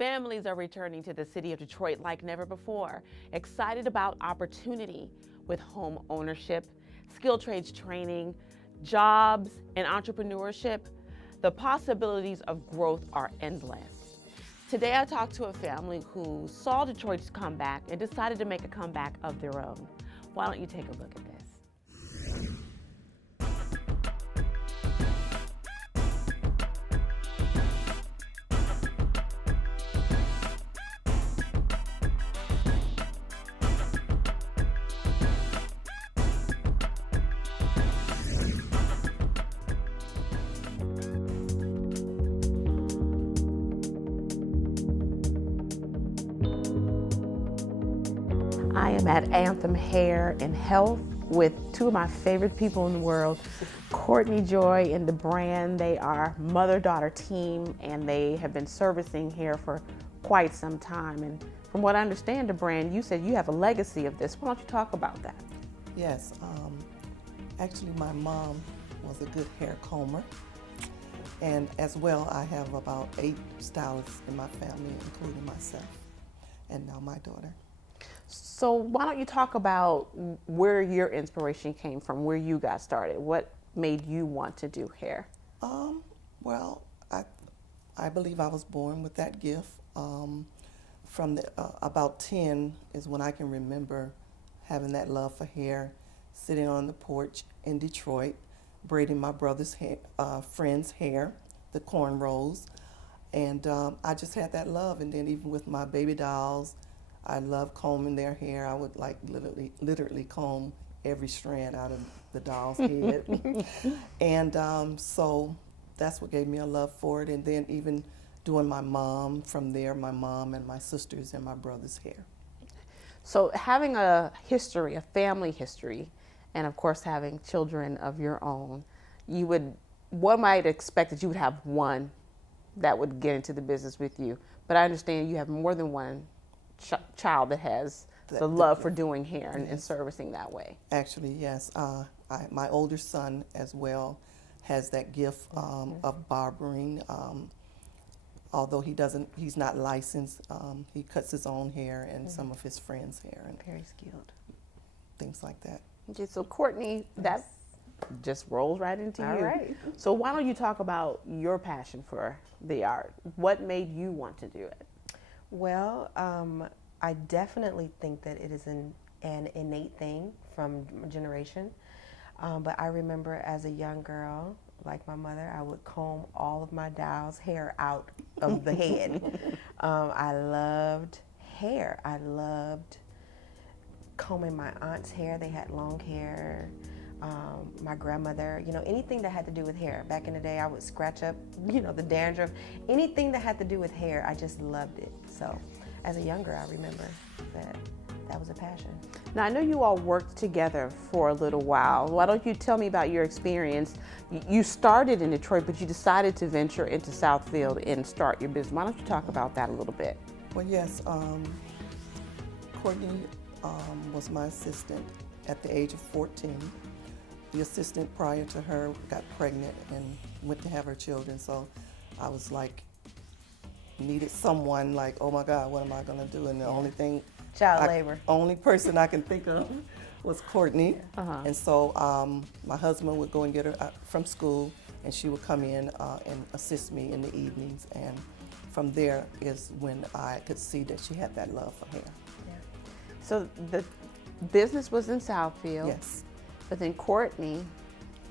Families are returning to the city of Detroit like never before, excited about opportunity with home ownership, skilled trades training, jobs, and entrepreneurship. The possibilities of growth are endless. Today I talked to a family who saw Detroit's comeback and decided to make a comeback of their own. Why don't you take a look at this? I am at Anthem Hair and Health with two of my favorite people in the world, Courtney Joy and the brand. They are mother-daughter team and they have been servicing hair for quite some time. And from what I understand, the brand, you said you have a legacy of this. Why don't you talk about that? Yes, actually my mom was a good hair comber. And as well, I have about 8 stylists in my family, including myself, and now my daughter. So why don't you talk about where your inspiration came from, where you got started? What made you want to do hair? Well, I believe I was born with that gift. From about 10 is when I can remember having that love for hair, sitting on the porch in Detroit, braiding my brother's hair, friend's hair, the cornrows, and I just had that love. And then even with my baby dolls, I love combing their hair. I would like literally comb every strand out of the doll's head. And so that's what gave me a love for it. And then even doing my mom from there, my mom and my sisters and my brother's hair. So having a history, a family history, and of course having children of your own, one might expect that you would have one that would get into the business with you. But I understand you have more than one child that has the love for doing hair and servicing that way. Actually, yes. My older son as well has that gift of barbering. Although he's not licensed, he cuts his own hair and some of his friends' hair. And very skilled. Things like that. Okay, so Courtney, that just rolls right into you. All right. So why don't you talk about your passion for the art? What made you want to do it? Well, I definitely think that it is an innate thing from generation. But I remember as a young girl, like my mother, I would comb all of my dolls' hair out of the head. I loved hair. I loved combing my aunt's hair. They had long hair. My grandmother, anything that had to do with hair. Back in the day, I would scratch up, the dandruff. Anything that had to do with hair, I just loved it. So as a young girl, I remember that was a passion. Now, I know you all worked together for a little while. Why don't you tell me about your experience? You started in Detroit, but you decided to venture into Southfield and start your business. Why don't you talk about that a little bit? Well, yes, Courtney was my assistant at the age of 14. The assistant prior to her got pregnant and went to have her children, so I was like, needed someone like, oh my God, what am I gonna do? And the only thing, only person I can think of was Courtney. And so my husband would go and get her from school, and she would come in and assist me in the evenings. And from there is when I could see that she had that love for hair. Yeah. So the business was in Southfield. Yes. But then Courtney,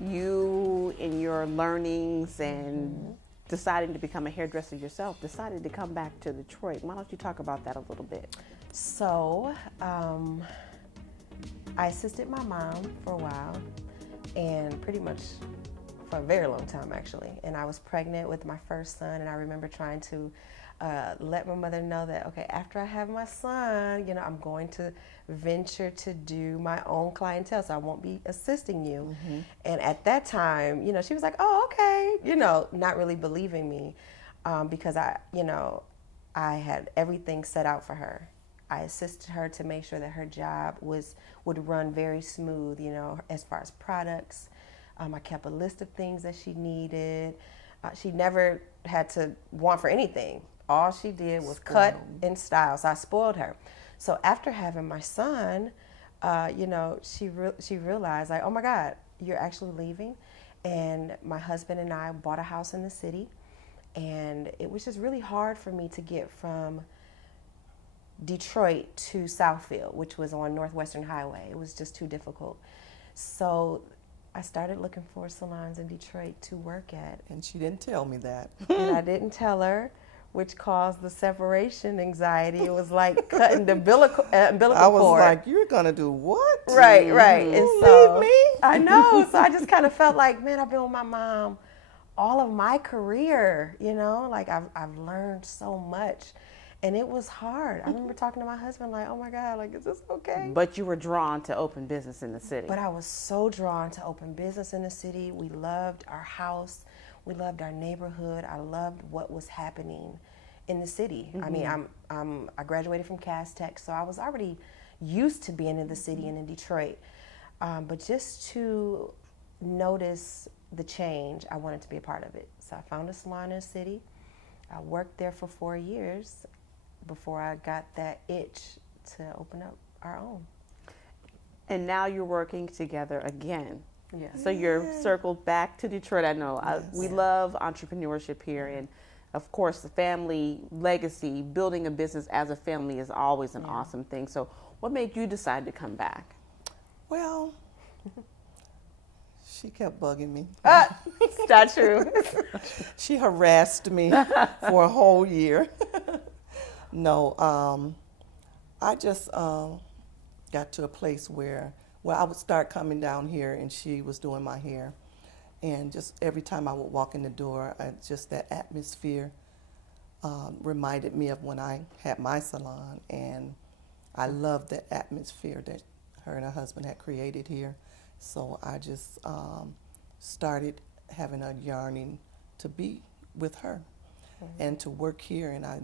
you in your learnings and deciding to become a hairdresser yourself, decided to come back to Detroit. Why don't you talk about that a little bit? So I assisted my mom for a while, and pretty much for a very long time actually. And I was pregnant with my first son, and I remember trying to let my mother know that, okay, after I have my son, I'm going to venture to do my own clientele, so I won't be assisting you. And at that time, she was like, oh, okay, not really believing me because I had everything set out for her. I assisted her to make sure that her job would run very smooth, as far as products. I kept a list of things that she needed. She never had to want for anything. all she did was cut in style. So I spoiled her. So after having my son, you know, she realized, like, oh my God, you're actually leaving. And my husband and I bought a house in the city. And it was just really hard for me to get from Detroit to Southfield, which was on Northwestern Highway. It was just too difficult. So I started looking for salons in Detroit to work at. And she didn't tell me that. And I didn't tell her, which caused the separation anxiety. It was like cutting the umbilical I was cord. like, you're going to do what? Right. And You so, leave me? I know. So I just kind of felt like, man, I've been with my mom all of my career, you know, like I've learned so much. And it was hard. I remember talking to my husband like, oh my God, like, is this okay? But you were drawn to open business in the city. But I was so drawn to open business in the city. We loved our house. We loved our neighborhood. I loved what was happening in the city. I mean, I graduated from Cass Tech, so I was already used to being in the city and in Detroit. But just to notice the change, I wanted to be a part of it. So I found a salon in the city. I worked there for 4 years before I got that itch to open up our own. And now you're working together again. Yeah. So you're circled back to Detroit. I know we Yes. love entrepreneurship here, and of course the family legacy, building a business as a family is always an awesome thing. So what made you decide to come back? Well, she kept bugging me. It's not true. She harassed me for a whole year. No, I just got to a place where I would start coming down here, and she was doing my hair. And just every time I would walk in the door, just that atmosphere reminded me of when I had my salon. And I loved that atmosphere that her and her husband had created here. So I just started having a yearning to be with her and to work here. And I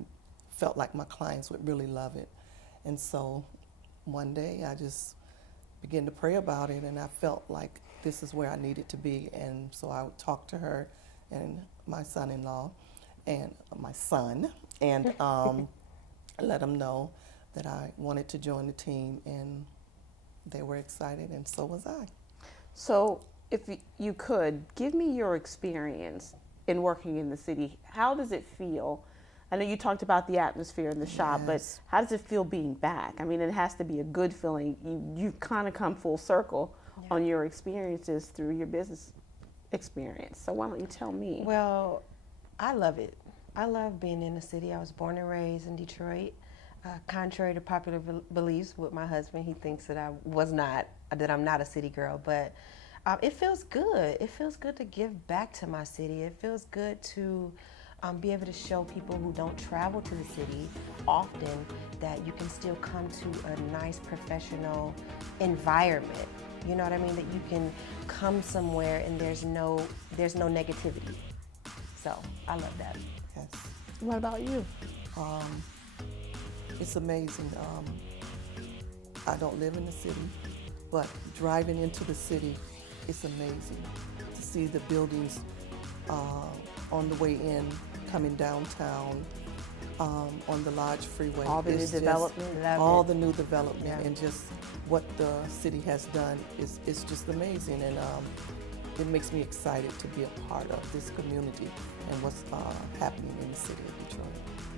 felt like my clients would really love it. And so one day I just began to pray about it, and I felt like this is where I needed to be. And so I would talk to her and my son-in-law and my son and let them know that I wanted to join the team, and they were excited, and so was I. So if you could, give me your experience in working in the city. How does it feel? I know you talked about the atmosphere in the shop, but how does it feel being back? I mean, it has to be a good feeling. You've kind of come full circle on your experiences through your business experience. So why don't you tell me? Well, I love it. I love being in the city. I was born and raised in Detroit. Contrary to popular beliefs with my husband, he thinks that I'm not a city girl, but it feels good. It feels good to give back to my city. It feels good to be able to show people who don't travel to the city often that you can still come to a nice professional environment. You know what I mean? That you can come somewhere and there's no negativity. So I love that. Yes. What about you? It's amazing. I don't live in the city, but driving into the city, it's amazing to see the buildings on the way in, coming downtown, on the Lodge Freeway. All the new It's development? Love all it. the new development, Yeah. and just what the city has done is just amazing, and it makes me excited to be a part of this community and what's happening in the city of Detroit.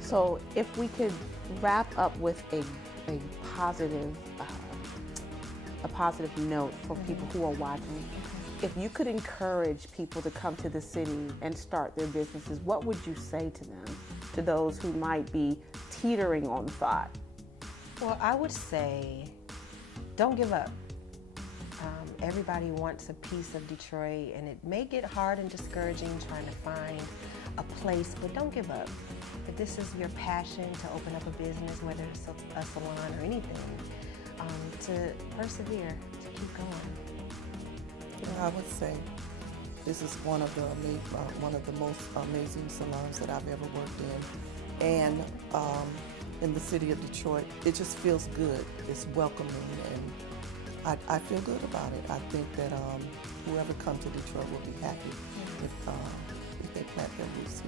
So if we could wrap up with a positive note for people who are watching, if you could encourage people to come to the city and start their businesses, what would you say to them, to those who might be teetering on thought? Well, I would say, don't give up. Everybody wants a piece of Detroit, and it may get hard and discouraging trying to find a place, but don't give up. If this is your passion to open up a business, whether it's a salon or anything, to persevere, to keep going. I would say this is one of the most amazing salons that I've ever worked in, and in the city of Detroit, it just feels good. It's welcoming, and I feel good about it. I think that whoever comes to Detroit will be happy if they plant their new seed.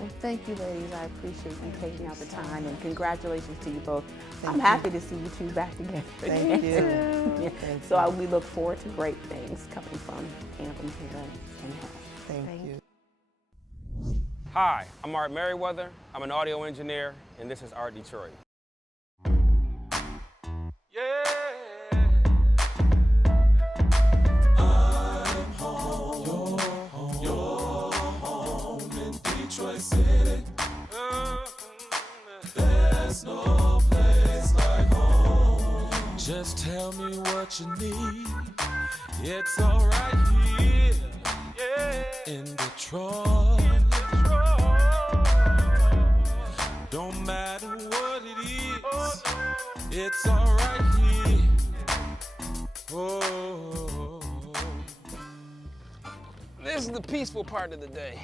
Well, thank you, ladies. I appreciate you taking out the time, and congratulations to you both. Thank I'm you. happy to see you two back together. Thank you. Yeah. Thank So you. we look forward to great things coming from Anthem here in Health. Thank you. Hi, I'm Art Merriweather. I'm an audio engineer, and this is Art Detroit. Detroit City. There's no place like home. Just tell me what you need. It's alright here, in Detroit. Don't matter what it is, it's alright here. Oh. This is the peaceful part of the day.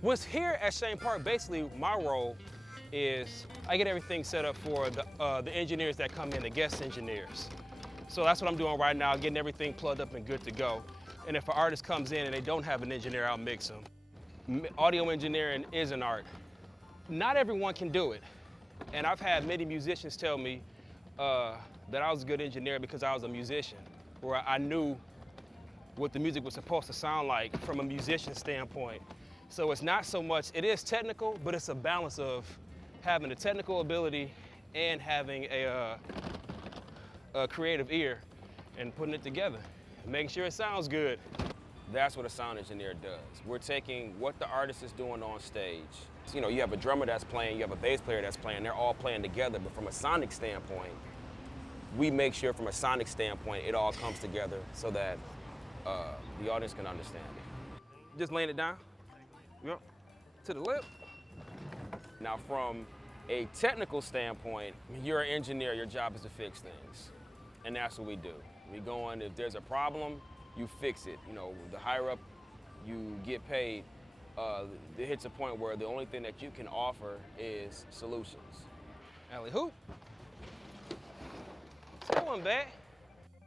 What's here at Chene Park, basically my role is I get everything set up for the engineers that come in, the guest engineers. So that's what I'm doing right now, getting everything plugged up and good to go. And if an artist comes in and they don't have an engineer, I'll mix them. Audio engineering is an art. Not everyone can do it. And I've had many musicians tell me that I was a good engineer because I was a musician, where I knew what the music was supposed to sound like from a musician standpoint. So it's not so much, it is technical, but it's a balance of having the technical ability and having a creative ear and putting it together, making sure it sounds good. That's what a sound engineer does. We're taking what the artist is doing on stage. So, you know, you have a drummer that's playing, you have a bass player that's playing, they're all playing together, but from a sonic standpoint, we make sure from a sonic standpoint, it all comes together so that the audience can understand it. Just laying it down. Yep. To the lip. Now, from a technical standpoint, you're an engineer, your job is to fix things. And that's what we do. We go in, if there's a problem, you fix it. You know, the higher up you get paid, it hits a point where the only thing that you can offer is solutions. Alley hoop. It's going back.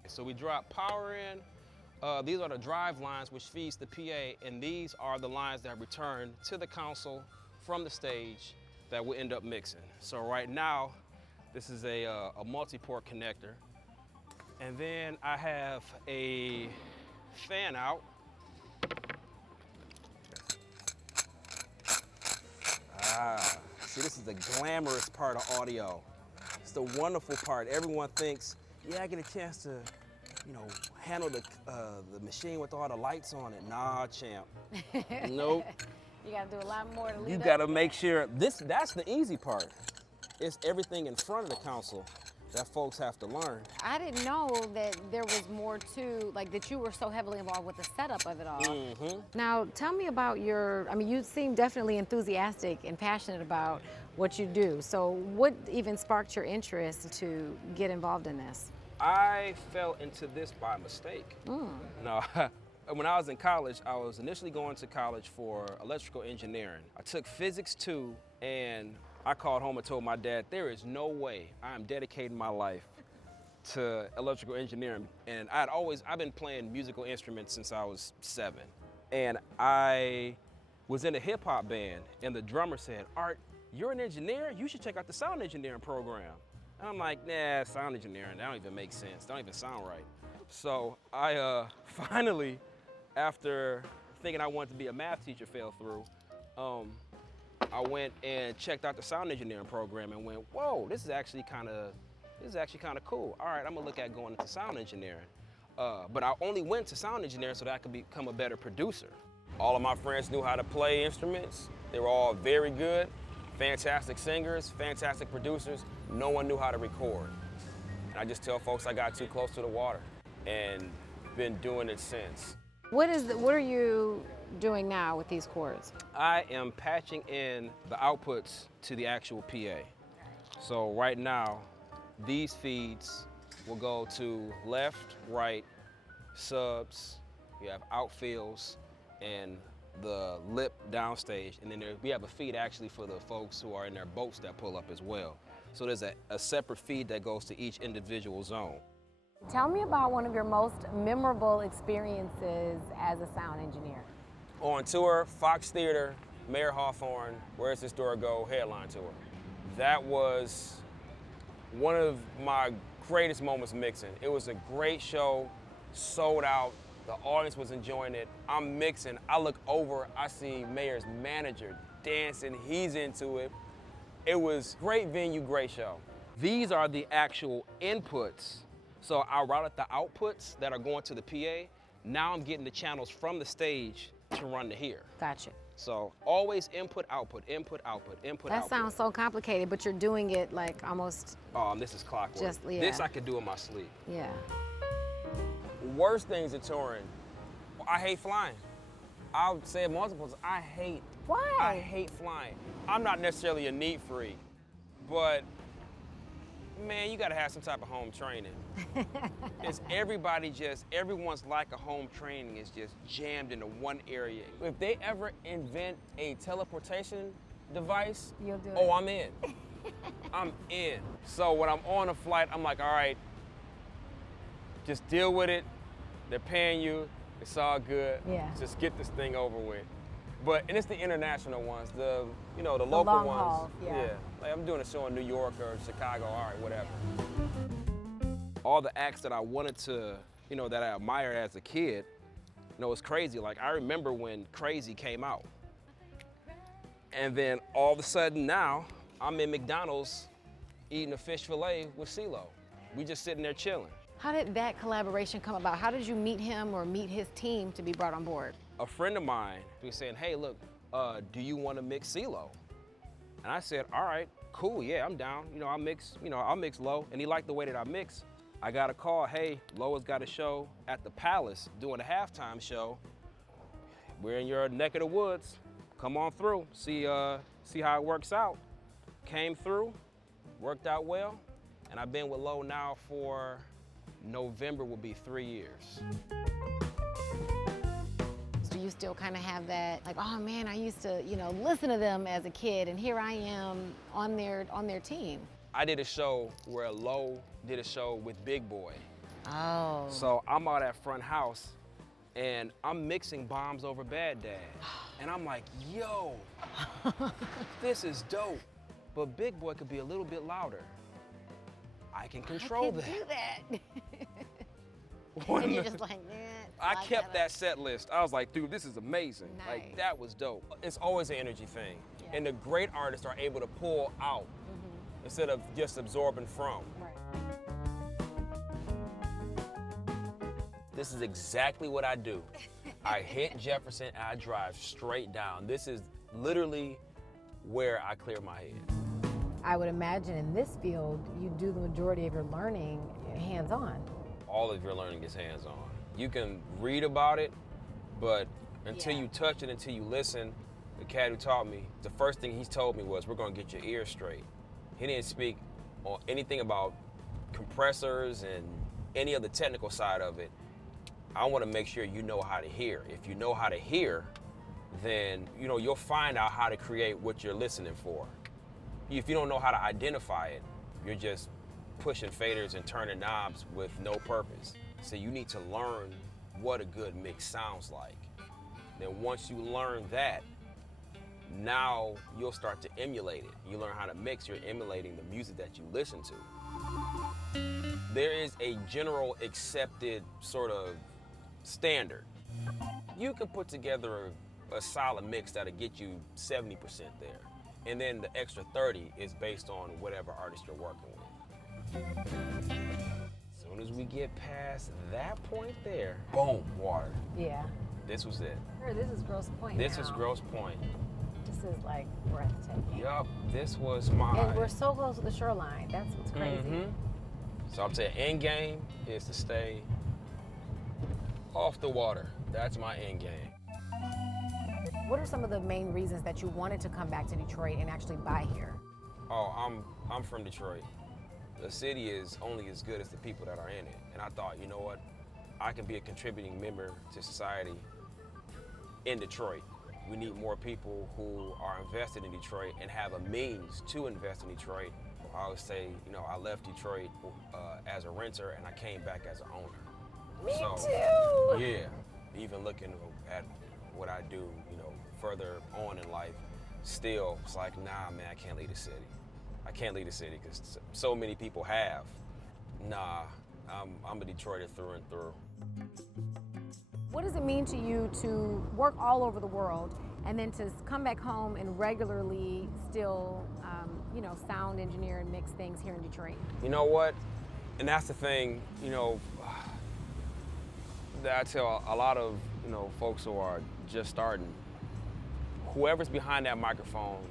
So we drop power in. These are the drive lines which feeds the PA, and these are the lines that return to the console from the stage that we'll end up mixing. So right now, this is a multi-port connector. And then I have a fan out. See, this is the glamorous part of audio. It's the wonderful part. Everyone thinks, yeah, I get a chance to, you know, handle the machine with all the lights on it. Nah, champ. Nope. You gotta do a lot more to lead You up. gotta make sure, that's the easy part. It's everything in front of the console that folks have to learn. I didn't know that there was more to, like, that you were so heavily involved with the setup of it all. Mm-hmm. Now, tell me about you seem definitely enthusiastic and passionate about what you do. So what even sparked your interest to get involved in this? I fell into this by mistake. No, when I was in college, I was initially going to college for electrical engineering. I took physics 2, and I called home and told my dad, there is no way I am dedicating my life to electrical engineering. And I've been playing musical instruments since I was 7. And I was in a hip hop band, and the drummer said, Art, you're an engineer? You should check out the sound engineering program. And I'm like, nah, sound engineering, that don't even make sense. That don't even sound right. So I finally, after thinking I wanted to be a math teacher, fell through. I went and checked out the sound engineering program and went, whoa, this is actually kind of cool. All right, I'm gonna look at going into sound engineering. But I only went to sound engineering so that I could become a better producer. All of my friends knew how to play instruments. They were all very good, fantastic singers, fantastic producers. No one knew how to record. And I just tell folks I got too close to the water and been doing it since. What are you doing now with these cords? I am patching in the outputs to the actual PA. So right now, these feeds will go to left, right, subs, you have outfills, and the lip downstage. And then we have a feed actually for the folks who are in their boats that pull up as well. So there's a separate feed that goes to each individual zone. Tell me about one of your most memorable experiences as a sound engineer. On tour, Fox Theater, Mayor Hawthorne, Where's This Door Go headline tour. That was one of my greatest moments mixing. It was a great show, sold out. The audience was enjoying it. I'm mixing. I look over, I see Mayor's manager dancing. He's into it. It was great venue, great show. These are the actual inputs. So I routed the outputs that are going to the PA. Now I'm getting the channels from the stage to run to here. Gotcha. So always input, output, input, output, input, That output. sounds so complicated, but you're doing it like almost, This is clockwork. Yeah. This I could do in my sleep. yeah. Worst things of touring, I hate flying. I'll say it multiple times, I hate flying. I'm not necessarily a neat freak, but man, you gotta have some type of home training. Everyone's like a home training is just jammed into one area. If they ever invent a teleportation device, You'll do oh, it. I'm in. I'm in. So when I'm on a flight, I'm like, all right, just deal with it. They're paying you. It's all good. Yeah. Just get this thing over with. And it's the international ones, the local long ones. haul, yeah. Like I'm doing a show in New York or Chicago, all right, whatever. All the acts that I wanted to, that I admired as a kid, it's crazy. Like I remember when Crazy came out. And then all of a sudden now, I'm in McDonald's eating a fish fillet with CeeLo. We just sitting there chilling. How did that collaboration come about? How did you meet him or meet his team to be brought on board? A friend of mine was saying, hey, look, do you want to mix CeeLo? And I said, all right, cool, yeah, I'm down. I'll mix Lo. And he liked the way that I mix. I got a call, hey, Lo's got a show at the Palace doing a halftime show. We're in your neck of the woods. Come on through, see how it works out. Came through, worked out well, and I've been with Lo now for November will be 3 years. Do you still kind of have that, like, oh man, I used to, listen to them as a kid, and here I am on their team? I did a show where Lo did a show with Big Boy. Oh. So I'm out at front house, and I'm mixing Bombs Over Bad Dad. And I'm like, yo, this is dope. But Big Boy could be a little bit louder. I can control I could do that. One And you're of the- just like, I kept that set list. I was like, dude, this is amazing. Nice. Like, that was dope. It's always an energy thing. Yeah. And the great artists are able to pull out instead of just absorbing from. Right. This is exactly what I do. I hit Jefferson and I drive straight down. This is literally where I clear my head. I would imagine in this field, you do the majority of your learning hands-on. All of your learning is hands-on. You can read about it, but until Yeah. you touch it, until you listen, the cat who taught me, the first thing he told me was, we're gonna get your ears straight. He didn't speak on anything about compressors and any of the technical side of it. I wanna make sure you know how to hear. If you know how to hear, then you'll find out how to create what you're listening for. If you don't know how to identify it, you're just pushing faders and turning knobs with no purpose. So you need to learn what a good mix sounds like. Then once you learn that, now you'll start to emulate it. You learn how to mix, you're emulating the music that you listen to. There is a general accepted sort of standard. You can put together a solid mix that'll get you 70% there. And then the extra 30 is based on whatever artist you're working with. As soon as we get past that point there, boom, water. Yeah. This was it. This is Grosse Point This now. is Grosse Point. This is like breathtaking. Yup, this was my. And we're so close to the shoreline. That's what's crazy. Mhm. So I'm saying end game is to stay off the water. That's my end game. What are some of the main reasons that you wanted to come back to Detroit and actually buy here? Oh, I'm from Detroit. The city is only as good as the people that are in it. And I thought, you know what? I can be a contributing member to society in Detroit. We need more people who are invested in Detroit and have a means to invest in Detroit. I always say, I left Detroit as a renter and I came back as an owner. Me So, too. Yeah, even looking at what I do, you know, further on in life, still, it's like, nah, man, I can't leave the city. I can't leave the city because so many people have. Nah, I'm a Detroiter through and through. What does it mean to you to work all over the world and then to come back home and regularly still, you know, sound engineer and mix things here in Detroit? You know what? And that's the thing, you know, that I tell a lot of, you know, folks who are just starting. Whoever's behind that microphone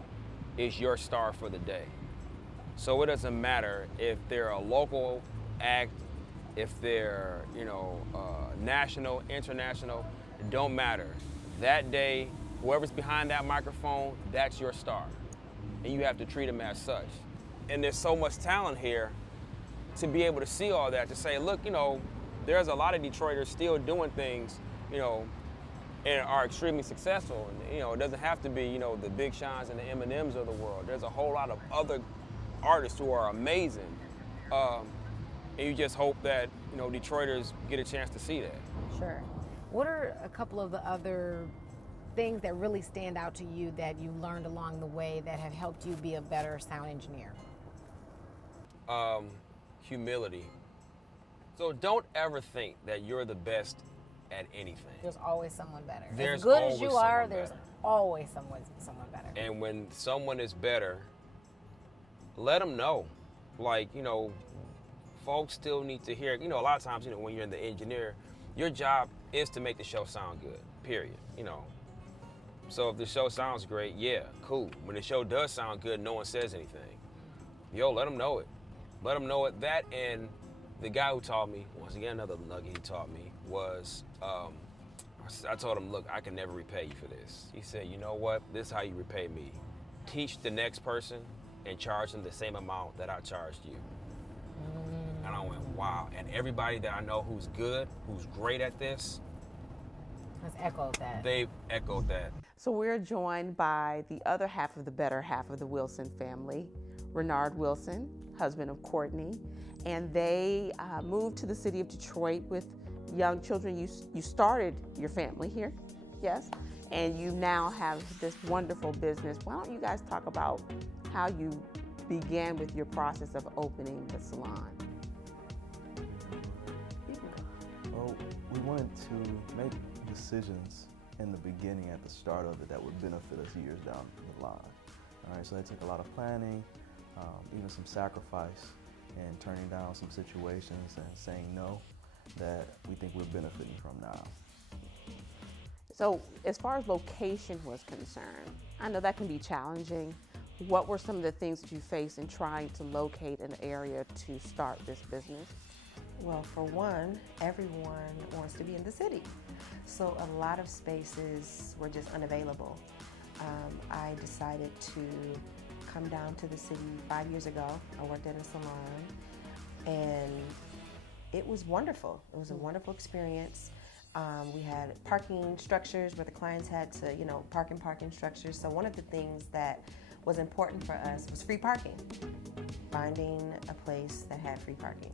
is your star for the day. So it doesn't matter if they're a local act, if they're, you know, national, international, it don't matter. That day, whoever's behind that microphone, that's your star. And you have to treat them as such. And there's so much talent here to be able to see all that, to say, look, you know, there's a lot of Detroiters still doing things, you know, and are extremely successful. And, you know, it doesn't have to be, you know, the Big Seans and the Eminems of the world. There's a whole lot of other artists who are amazing. And you just hope that, you know, Detroiters get a chance to see that. Sure. What are a couple of the other things that really stand out to you that you learned along the way that have helped you be a better sound engineer? Humility. So don't ever think that you're the best at anything. There's always someone better. There's as good as always you are, someone there's better. always someone better. And when someone is better, let them know. Like, you know, folks still need to hear, you know, a lot of times, you know, when you're in the engineer, your job is to make the show sound good, period, you know. So if the show sounds great, yeah, cool. When the show does sound good, no one says anything. Yo, let them know it. Let them know it. That, and the guy who taught me, once again, another nugget he taught me was, I told him, look, I can never repay you for this. He said, you know what? This is how you repay me. Teach the next person and charge them the same amount that I charged you. And I went, wow. And everybody that I know who's good, who's great at this, Let's echo that. they've echoed that. So we're joined by the other half of the better half of the Wilson family, Renard Wilson, husband of Courtney, and they moved to the city of Detroit with young children. You started your family here, yes? And you now have this wonderful business. Why don't you guys talk about how you began with your process of opening the salon? Well, we wanted to make decisions in the beginning, at the start of it, that would benefit us years down the line. All right, so that took a lot of planning, even some sacrifice, and turning down some situations and saying no that we think we're benefiting from now. So as far as location was concerned, I know that can be challenging. What were some of the things that you faced in trying to locate an area to start this business? Well, for one, everyone wants to be in the city. So a lot of spaces were just unavailable. I decided to come down to the city 5 years ago. I worked at a salon, and it was wonderful. It was a wonderful experience. We had parking structures where the clients had to, you know, park in parking structures. So one of the things that was important for us was free parking. Finding a place that had free parking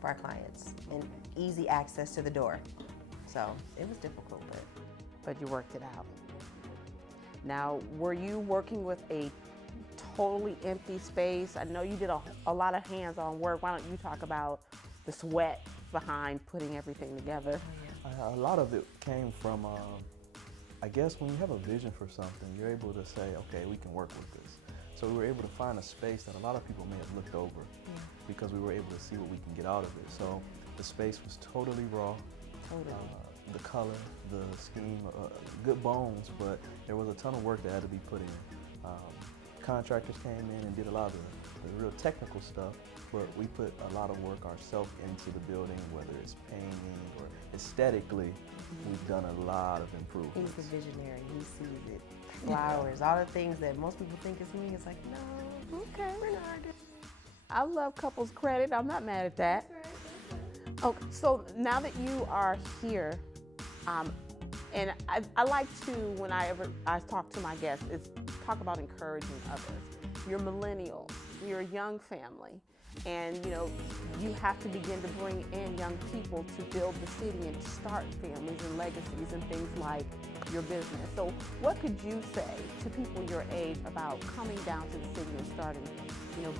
for our clients and easy access to the door. So it was difficult, But you worked it out. Now, were you working with a totally empty space? I know you did a lot of hands-on work. Why don't you talk about the sweat behind putting everything together? A lot of it came from, I guess when you have a vision for something, you're able to say, okay, we can work with this. So we were able to find a space that a lot of people may have looked over because we were able to see what we can get out of it. So the space was totally raw. The color, the scheme, good bones, but there was a ton of work that had to be put in. Contractors came in and did a lot of the real technical stuff, but we put a lot of work ourselves into the building, whether it's painting or aesthetically, we've done a lot of improvements. He's the visionary. He sees it. Flowers, all the things that most people think is me. It's like, no, Okay. I love couples credit. I'm not mad at that. Okay, so now that you are here, and I like to, when I talk to my guests, is talk about encouraging others. You're millennials, you're a young family, And you have to begin to bring in young people to build the city and to start families and legacies and things like your business. So what could you say to people your age about coming down to the city and starting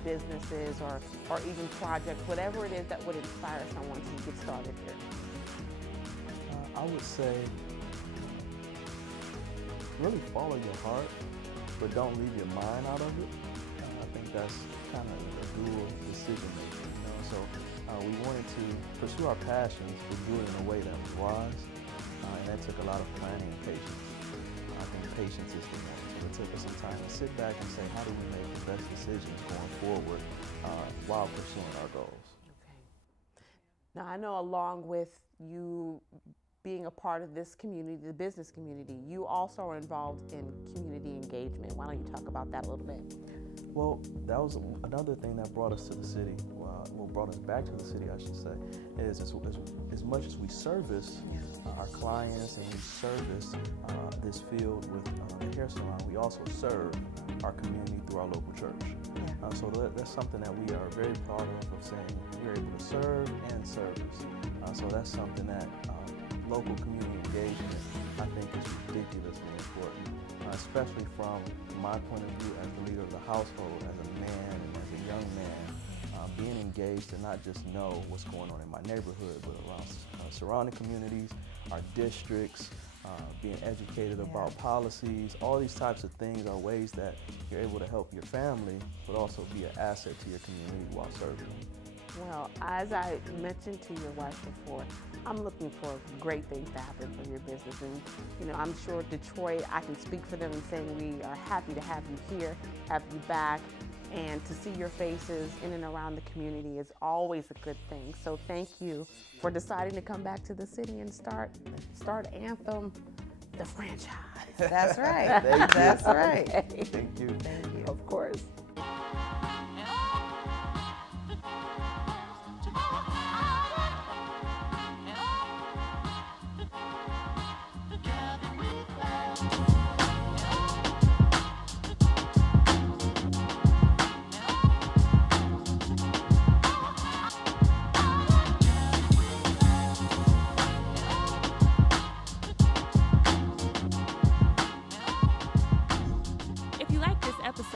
businesses or even projects, whatever it is that would inspire someone to get started here? I would say really follow your heart, but don't leave your mind out of it. I think that's kind of a dual decision making. So we wanted to pursue our passions, but do it in a way that was wise, and that took a lot of planning and patience. I think patience is the one. So it took us some time to sit back and say, how do we make the best decisions going forward while pursuing our goals? Okay. Now I know along with you being a part of this community, the business community, you also are involved in community engagement. Why don't you talk about that a little bit? Well, that was another thing that brought us to the city, brought us back to the city, I should say, is as much as we service our clients and we service this field with the hair salon, we also serve our community through our local church. So that's something that we are very proud of saying we're able to serve and service. So that's something that local community engagement, I think, is ridiculously important, especially from my point of view as the leader of the household, as a man and as a young man, being engaged to not just know what's going on in my neighborhood, but around surrounding communities, our districts, being educated about policies. All these types of things are ways that you're able to help your family, but also be an asset to your community while serving. Well, as I mentioned to your wife before, I'm looking for great things to happen for your business. And, I'm sure Detroit, I can speak for them in saying we are happy to have you here, have you back, and to see your faces in and around the community is always a good thing. So thank you for deciding to come back to the city and start Anthem, the franchise. That's right. That's right. Thank you. Thank you. Of course.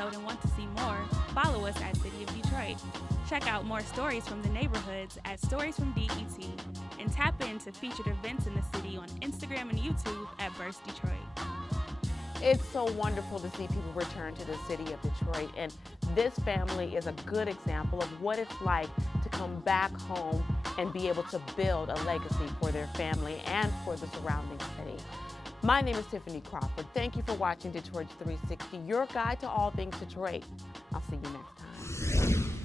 And want to see more, follow us at City of Detroit. Check out more stories from the neighborhoods at Stories from DET and tap into featured events in the city on Instagram and YouTube at Burst Detroit. It's so wonderful to see people return to the city of Detroit, and this family is a good example of what it's like to come back home and be able to build a legacy for their family and for the surrounding city. My name is Tiffany Crawford. Thank you for watching Detroit 360, your guide to all things Detroit. I'll see you next time.